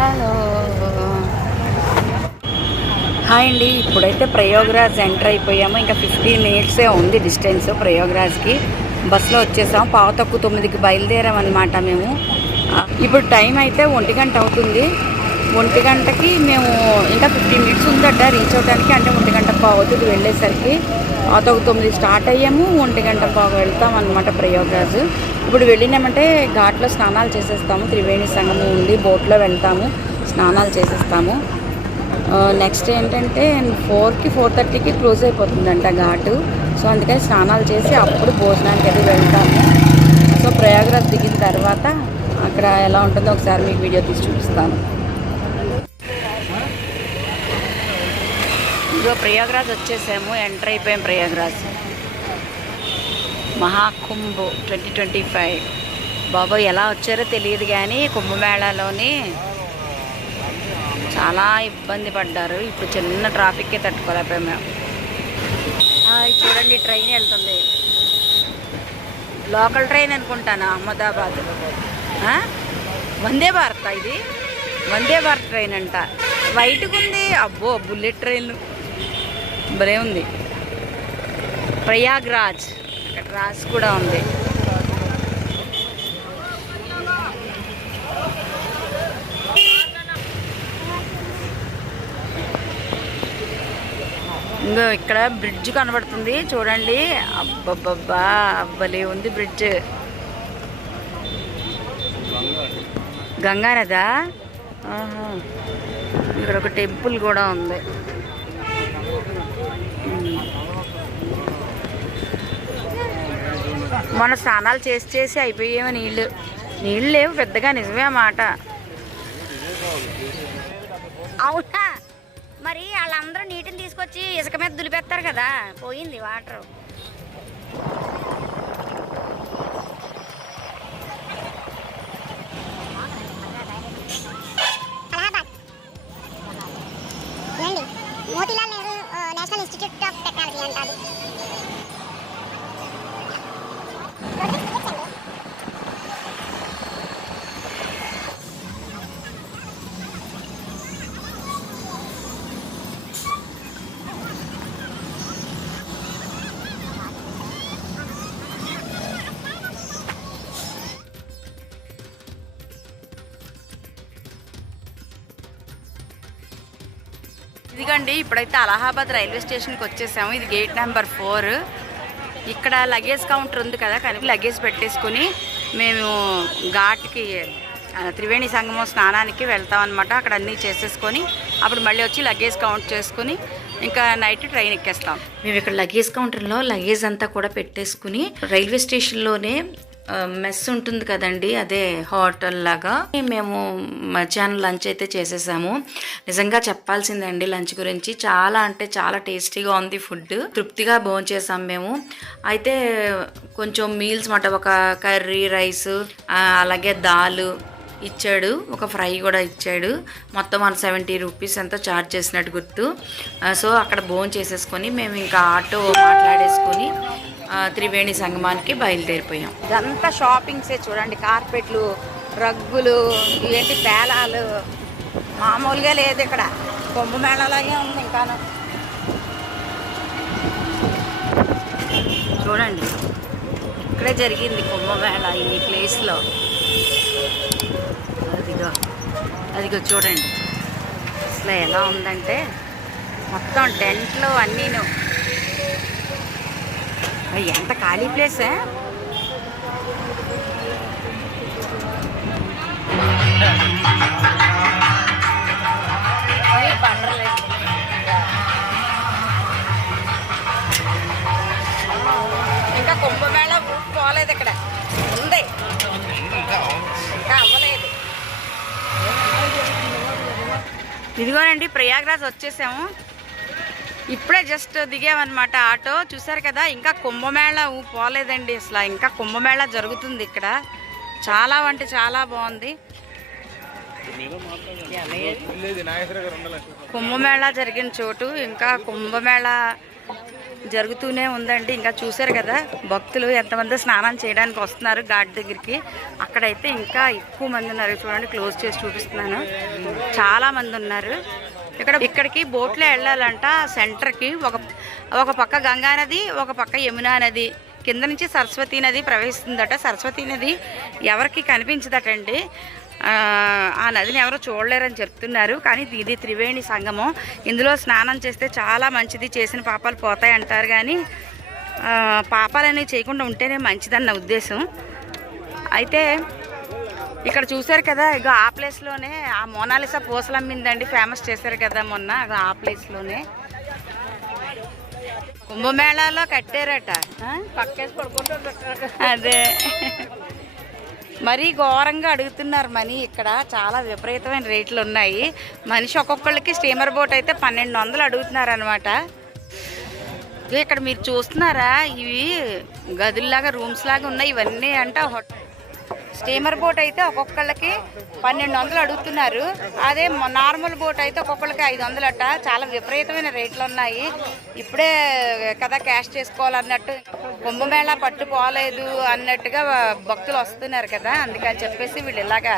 Hello hi అండి ఇప్పుడైతే Prayagraj enter అయిపోయాము. ఇంకా ఫిఫ్టీన్ మినిట్సే ఉంది డిస్టెన్స్ ప్రయోగరాజ్కి. బస్సులో వచ్చేసాం. పావు తక్కువ తొమ్మిదికి బయలుదేరామన్నమాట మేము. ఇప్పుడు టైం అయితే ఒంటి గంట అవుతుంది. ఒంటి గంటకి మేము ఇంకా ఫిఫ్టీన్ మినిట్స్ ఉందట. రీచ్ అవడానికి అంటే ఒంటి గంట పావు అవుతుంది వెళ్ళేసరికి. పావు తొమ్మిది స్టార్ట్ అయ్యాము. ఒంటి గంట పావు వెళ్తాం అనమాట ప్రయోగరాజు. ఇప్పుడు వెళ్ళినామంటే ఘాట్లో స్నానాలు చేసేస్తాము. త్రివేణి సంగమం ఉంది. బోట్లో వెళ్తాము. స్నానాలు చేసేస్తాము. నెక్స్ట్ ఏంటంటే ఫోర్కి ఫోర్ థర్టీకి క్లోజ్ అయిపోతుందంట ఘాటు. సో అందుకని స్నానాలు చేసి అప్పుడు భోజనానికి అది వెళ్తాము. సో ప్రయాగరాజ్ దిగిన తర్వాత అక్కడ ఎలా ఉంటుందో ఒకసారి మీకు వీడియో తీసి చూపిస్తాను. ఇదిగో ప్రయాగరాజ్ వచ్చేసాము. ఎంటర్ అయిపోయాం Prayagraj. Mahakumbh twenty twenty five. బాబా ఎలా వచ్చారో తెలియదు కానీ కుంభమేళాలోని చాలా ఇబ్బంది పడ్డారు. ఇప్పుడు చిన్న ట్రాఫిక్కే తట్టుకోలేకపోయాం మేము చూడండి ట్రైన్ వెళ్తుంది. లోకల్ ట్రైన్ అనుకుంటాను అహ్మదాబాద్? వందే భారత్ ఇది? వందే భారత్ ట్రైన్ అంట. వైట్గా ఉంది. అబ్బో బుల్లెట్ ట్రైన్ భలే ఉంది. ప్రయాగ్రాజ్. ఇక్కడ రాసి కూడా ఉంది. ఇంకో ఇక్కడ బ్రిడ్జ్ కనబడుతుంది. చూడండి. అబ్బబ్బబ్బా అబ్బలే ఉంది బ్రిడ్జ్. గంగానదా ఇక్కడ ఒక టెంపుల్ కూడా ఉంది. మొన్న స్నానాలు చేసి చేసి అయిపోయేవి నీళ్ళు. నీళ్ళు లేవు పెద్దగా నిజమే మాట. అవునా? మరి వాళ్ళందరూ నీటిని తీసుకొచ్చి ఇసుక మీద దులిపేస్తారు కదా? పోయింది వాటర్. ఇదిగండి ఇప్పుడైతే అలహాబాద్ రైల్వే స్టేషన్కి వచ్చేసాము. ఇది గేట్ నెంబర్ ఫోర్. ఇక్కడ లగేజ్ కౌంటర్ ఉంది కదా కానీ లగేజ్ పెట్టేసుకుని మేము ఘాట్కి త్రివేణి సంగమం స్నానానికి వెళ్తాం అనమాట అక్కడ అన్నీ చేసేసుకొని అప్పుడు మళ్ళీ వచ్చి లగేజ్ కౌంట్ చేసుకుని ఇంకా నైట్ ట్రైన్ ఎక్కేస్తాం. మేము ఇక్కడ లగేజ్ కౌంటర్లో లగేజ్ అంతా కూడా పెట్టేసుకుని రైల్వే స్టేషన్లోనే మెస్ ఉంటుంది కదండి అదే హోటల్ లాగా. మేము మధ్యాహ్నం లంచ్ అయితే చేసేసాము. నిజంగా చెప్పాల్సిందండి లంచ్ గురించి చాలా అంటే చాలా టేస్టీగా ఉంది ఫుడ్ తృప్తిగా భోంచేసాం మేము. అయితే కొంచెం మీల్స్ మాట ఒక కర్రీ రైస్ అలాగే దాల్ ఇచ్చాడు ఒక ఫ్రై కూడా ఇచ్చాడు. మొత్తం వన్ సెవెంటీ రూపీస్ ఎంతో ఛార్జ్ చేసినట్టు గుర్తు. సో అక్కడ భోజనం చేసేసుకొని మేము ఇంకా ఆటో మాట్లాడేసుకొని త్రివేణి సంగమానికి బయలుదేరిపోయాం. ఇదంతా షాపింగ్సే చూడండి కార్పెట్లు రగ్గులు ఇవేంటి పేలాలు? మామూలుగా లేదు ఇక్కడ. కుంభమేళలాగే ఉంది ఇంకాను చూడండి ఇక్కడే జరిగింది కుంభమేళ ఈ ప్లేస్లో అదిగో అదిగో చూడండి. అసలు ఎలా ఉందంటే మొత్తం టెంట్లు అన్నీను. ఎంత ఖాళీ ప్లేసే? ఇంకా కుంభమేళ పోలేదు ఇక్కడ. ఉంది. ఇంకా అవ్వలేదు. ఇదిగోనండి ప్రయాగ్రాజ్ వచ్చేసాము. ఇప్పుడే జస్ట్ దిగామన్నమాట ఆటో. చూసారు కదా ఇంకా కుంభమేళ పోలేదండి అసలు. ఇంకా కుంభమేళ జరుగుతుంది ఇక్కడ. చాలా అంటే చాలా బాగుంది. కుంభమేళ జరిగిన చోటు ఇంకా కుంభమేళ జరుగుతూనే ఉందండి. ఇంకా చూశారు కదా భక్తులు ఎంతమంది స్నానం చేయడానికి వస్తున్నారు ఘాట్ దగ్గరికి. అక్కడైతే ఇంకా ఎక్కువ మంది ఉన్నారు. చూడండి క్లోజ్ చేసి చూపిస్తున్నాను. చాలా మంది ఉన్నారు. ఇక్కడ ఇక్కడికి బోట్లో వెళ్ళాలంట సెంటర్కి. ఒక ఒక పక్క గంగా నది ఒక పక్క యమునా నది. కింద నుంచి సరస్వతి నది ప్రవహిస్తుందట. సరస్వతి నది ఎవరికి కనిపించదటండి. ఆ, ఆ నదిని ఎవరు చూడలేరని చెప్తున్నారు. కానీ ఇది త్రివేణి సంగమం. ఇందులో స్నానం చేస్తే చాలా మంచిది. చేసిన పాపాలు పోతాయి అంటారు కానీ పాపాలు అనేవి చేయకుండా ఉంటేనే మంచిదన్న ఉద్దేశం. అయితే ఇక్కడ చూశారు కదా ఇగో ఆ ప్లేస్లోనే ఆ మోనాలిసా పూసలు అమ్మిందండి ఫేమస్ చేశారు కదా మొన్న ఆ ప్లేస్లోనే కుంభమేళాలో కట్టారట. ఆ? అదే. మరీ ఘోరంగా అడుగుతున్నారు మనీ ఇక్కడ చాలా విపరీతమైన రేట్లు ఉన్నాయి. మనిషి ఒక్కొక్కళ్ళకి స్టీమర్ బోట్ అయితే పన్నెండు వందలు అడుగుతున్నారు అనమాట ఇక్కడ మీరు చూస్తున్నారా ఇవి గదుల్లాగా రూమ్స్ లాగా ఉన్నాయి ఇవన్నీ అంటే హోట- స్టీమర్ బోట్ అయితే ఒక్కొక్కళ్ళకి పన్నెండు వందలు అడుగుతున్నారు. అదే నార్మల్ బోట్ అయితే ఒక్కొక్కళ్ళకి ఐదు వందలు అట్ట చాలా విపరీతమైన రేట్లు ఉన్నాయి. ఇప్పుడే కదా క్యాష్ చేసుకోవాలన్నట్టు కుంభమేళా పట్టుకోలేదు అన్నట్టుగా భక్తులు వస్తున్నారు కదా. అందుకని చెప్పేసి వీళ్ళు ఇలాగా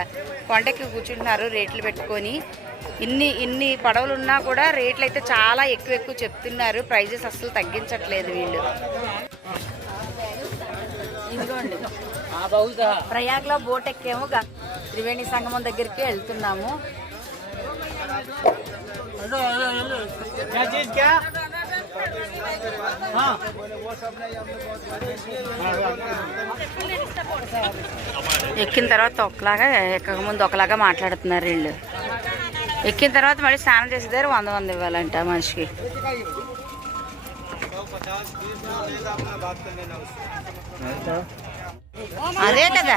కొండకి కూర్చుంటున్నారు రేట్లు పెట్టుకొని. ఇన్ని ఇన్ని పడవలు ఉన్నా కూడా రేట్లు అయితే చాలా ఎక్కువ ఎక్కువ చెప్తున్నారు. ప్రైజెస్ అస్సలు తగ్గించట్లేదు వీళ్ళు. ఇదిగోండి. ప్రయాగ్లో బోట్ ఎక్కాము త్రివేణి సంగమం దగ్గరికి వెళ్తున్నాము. ఎక్కిన తర్వాత ఒకలాగా ఎక్కకముందు ఒకలాగా మాట్లాడుతున్నారు వీళ్ళు. ఎక్కిన తర్వాత మళ్ళీ స్నానం చేసేదారు వంద వంద ఇవ్వాలంట మనిషికి. అదే కదా.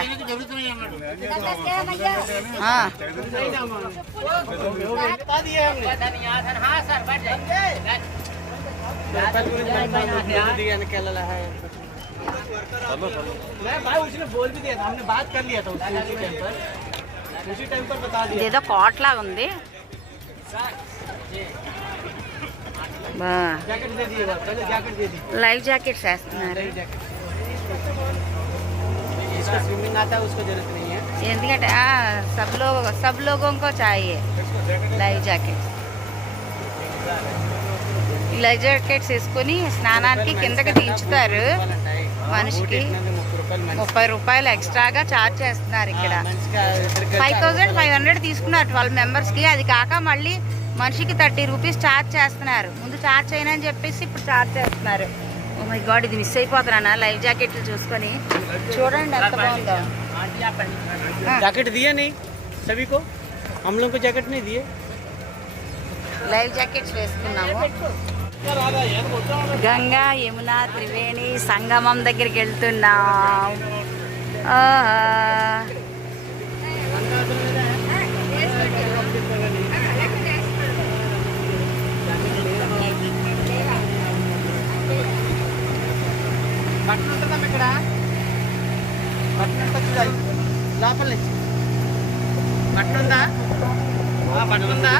ఇదేదో కోట్లా ఉంది. లైవ్ జాకెట్స్ వేస్తున్నారు. जिसको स्विमिंग आता है उसको जरूरत नहीं है ఎందుకంటే ఆ, సబ్ లోగో సబ్ లోగోంకో చాయే లైవ్ జాకెట్స్ ఈ లైవ్ జాకెట్స్ వేసుకొని స్నానానికి కిందకి దించుతారు మనిషికి ముప్పై రూపాయలు మంచి ముప్పై రూపాయలు ఎక్స్ట్రాగా ఛార్జ్ చేస్తున్నారు ఇక్కడ మంచిగా ఇద్దరికి ఫైవ్ థౌజండ్ ఫైవ్ హండ్రెడ్ తీసుకున్నారు ట్వెల్వ్ మెంబర్స్కి అది కాక మళ్ళీ మనిషికి థర్టీ రూపీస్ ఛార్జ్ చేస్తున్నారు ముందు ఛార్జ్ చేయను అని చెప్పేసి ఇప్పుడు ఛార్జ్ చేస్తున్నారు ఓ మై గాడ్ ఇది మిస్ అయిపోతున్నా లైవ్ జాకెట్లు చూసుకొని. చూడండి ఎంత బాగుందో. Ah. జాకెట్ దియా నీ? సభీకో జాకెట్ నీ దియే. లైవ్ జాకెట్స్ వేసుకున్నాము. గంగా యమున త్రివేణి సంగమం దగ్గరికి వెళ్తున్నాం. బట్టలు ఉంటుందా ఇక్కడ? బట్టలు ఉంటుంది చూడాలి. లోపల నుంచి. బట్టలు ఉందా? ఆ, బట్టలు ఉందా?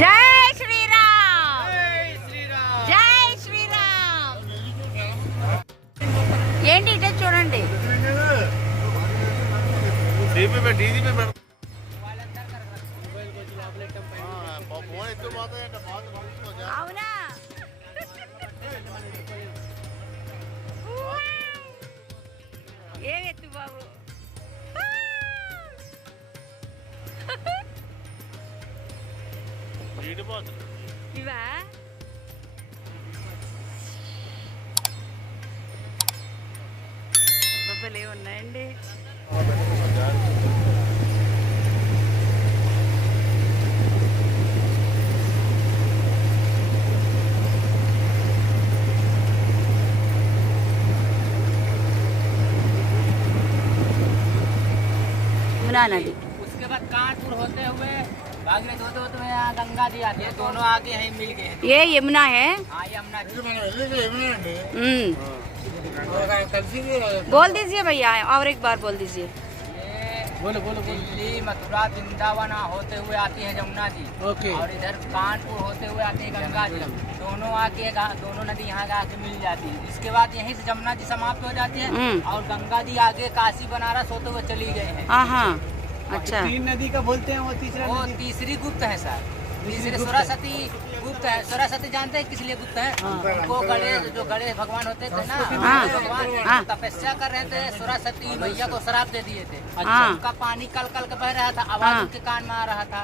జై శ్రీరామ్. జై శ్రీరామ్. జై శ్రీరామ్. ఏంటి ఇటే చూడండి. అవునా అవుతుంది ఇవా బొబ్బలే ఉన్నాయండి మునా నది होते हुए यहाँ गंगा जी आती है दोनों आके यहीं मिल गए ये यमुना है। हाँ यमुना जी। हम्म। बोल दीजिए भैया और एक बार बोल दीजिए। ये बोलो बोलो बोलो दिल्ली मथुरा वृंदावन होते हुए आती है जमुना जी। ओके। और इधर कानपुर होते हुए आती है गंगा जी। दोनों आके दोनों नदी यहाँ के आके मिल जाती है। इसके बाद यहीं से जमुना जी समाप्त हो जाती है हम्म। और गंगा जी आगे काशी बनारस होते हुए चली गए हैं। अच्छा। तीन नदी का बोलते हैं वो तीसरा तीसरी गुप्त है सर तीसरी स्वरा गुप्त है। सरस्वती जानते हैं किस लिए गुप्त है। हाँ। उनको गणेश जो गणेश भगवान होते थे ना हाँ। हाँ। भगवान तपस्या कर रहे थे सरस्वती मैया को शराब दे दिए थे। अच्छा। अच्छा। उनका पानी कल कल के बह रहा था आवाज़ उनके कान में आ रहा था।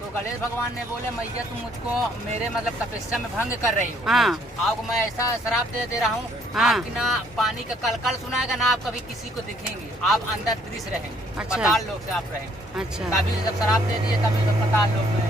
तो गणेश भगवान ने बोले मैया तुम मुझको मेरे मतलब तपस्या में भंग कर रही हो। आपको मैं ऐसा शराब दे दे रहा हूँ। आपकी ना पानी का कल कल सुनाएगा ना आप कभी किसी को दिखेंगे। आप अंदर दृश्य रहेंगे। अच्छा। पताल लोग से आप रहेंगे। तभी जब शराब दे दिए तभी तो पताल लोग में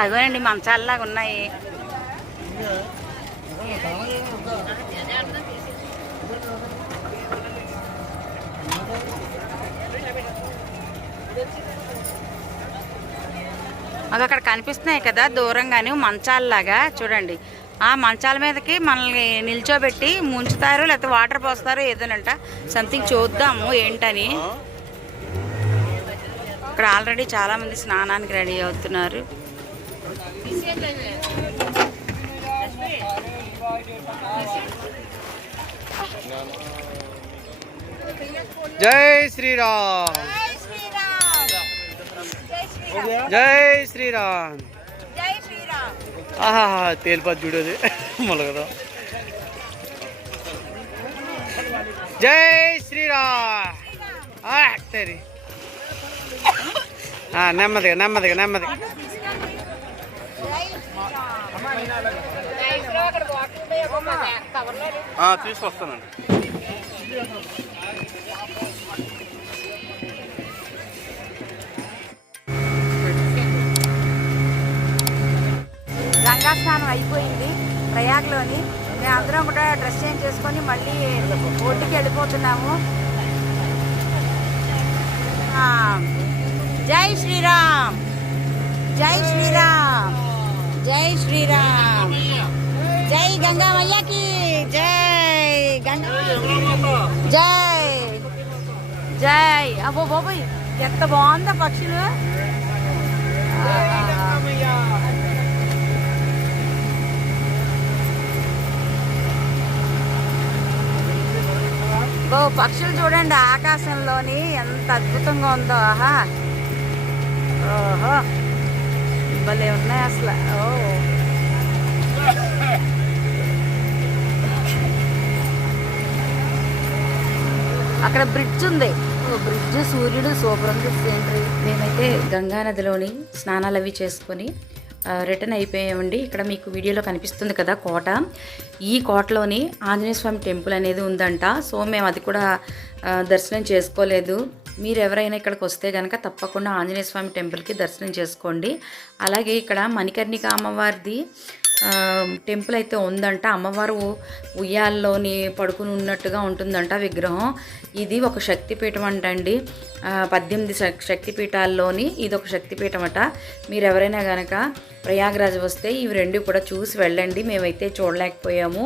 అదిగోనండి మంచాలలాగా ఉన్నాయి. అది అక్కడ కనిపిస్తున్నాయి కదా దూరంగానే మంచాలలాగా. చూడండి ఆ మంచాల మీదకి మనల్ని నిల్చోబెట్టి ముంచుతారు లేకపోతే వాటర్ పోస్తారు ఏదోనంట. సంథింగ్ చూద్దాము ఏంటని. ఇక్కడ ఆల్రెడీ చాలామంది స్నానానికి రెడీ అవుతున్నారు. जय श्री राम जय श्री राम जय श्री राम जय श्री राम हा हा तेल पद जुड़े थे मलगदा जय श्री राम आ तेरी हाँ नमदे नमदे नमदे తీసుకొస్తానండి. గంగాస్నానం అయిపోయింది. ప్రయాగ్లోని మేము అందరం కూడా డ్రెస్ చేంజ్ చేసుకొని మళ్ళీ ఒడ్డుకి వెళ్ళిపోతున్నాము. జై శ్రీరామ్. జై శ్రీరామ్. జై శ్రీరామ్ జై గంగా మయ్యకి జై గంగా జై జై అబ్బో బాబోయ్ ఎంత బాగుందా పక్షులు ఓ పక్షులు చూడండి ఆకాశంలోని ఎంత అద్భుతంగా ఉందో ఆహా. ఓహో. భలే ఉన్నాయి అసలు ఓ అక్కడ బ్రిడ్జ్ ఉంది. బ్రిడ్జ్ సూర్యుడు సూపర్ ఉంది సీనరీ మేమైతే గంగా నదిలోని స్నానాలు అవి చేసుకొని రిటర్న్ అయిపోయామండి. ఇక్కడ మీకు వీడియోలో కనిపిస్తుంది కదా కోట. ఈ కోటలోని ఆంజనేయ స్వామి టెంపుల్ అనేది ఉందంట. సో మేము అది కూడా దర్శనం చేసుకోలేదు. మీరు ఎవరైనా ఇక్కడికి వస్తే కనుక తప్పకుండా ఆంజనేయ స్వామి టెంపుల్కి దర్శనం చేసుకోండి. అలాగే ఇక్కడ మణికర్ణిక అమ్మవారిది టెంపుల్ అయితే ఉందంట. అమ్మవారు ఉయ్యాల్లోని పడుకుని ఉన్నట్టుగా ఉంటుందంట విగ్రహం. ఇది ఒక శక్తిపీఠం అంటండి. పద్దెనిమిది శక్తిపీఠాల్లోని ఇది ఒక శక్తిపీఠం అట. మీరు ఎవరైనా కనుక ప్రయాగరాజ్ వస్తే ఇవి రెండు కూడా చూసి వెళ్ళండి. మేమైతే చూడలేకపోయాము.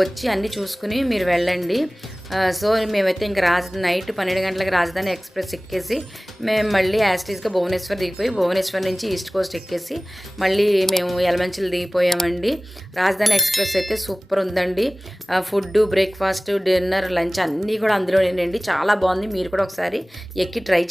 వచ్చి అన్నీ చూసుకుని మీరు వెళ్ళండి. సో మేమైతే ఇంక రాజ నైట్ పన్నెండు గంటలకు రాజధాని ఎక్స్ప్రెస్ ఎక్కేసి మేము మళ్ళీ యాస్టీస్గా భువనేశ్వర్ దిగిపోయి భువనేశ్వర్ నుంచి ఈస్ట్ కోస్ట్ ఎక్కేసి మళ్ళీ మేము ఎలమంచిలు దిగిపోయామండి. రాజధాని ఎక్స్ప్రెస్ అయితే సూపర్ ఉందండి. ఫుడ్ బ్రేక్ఫాస్ట్ డిన్నర్ లంచ్ అన్నీ కూడా అందులోనేనండి. చాలా బాగుంది. మీరు కూడా ఒకసారి ఎక్కి ట్రై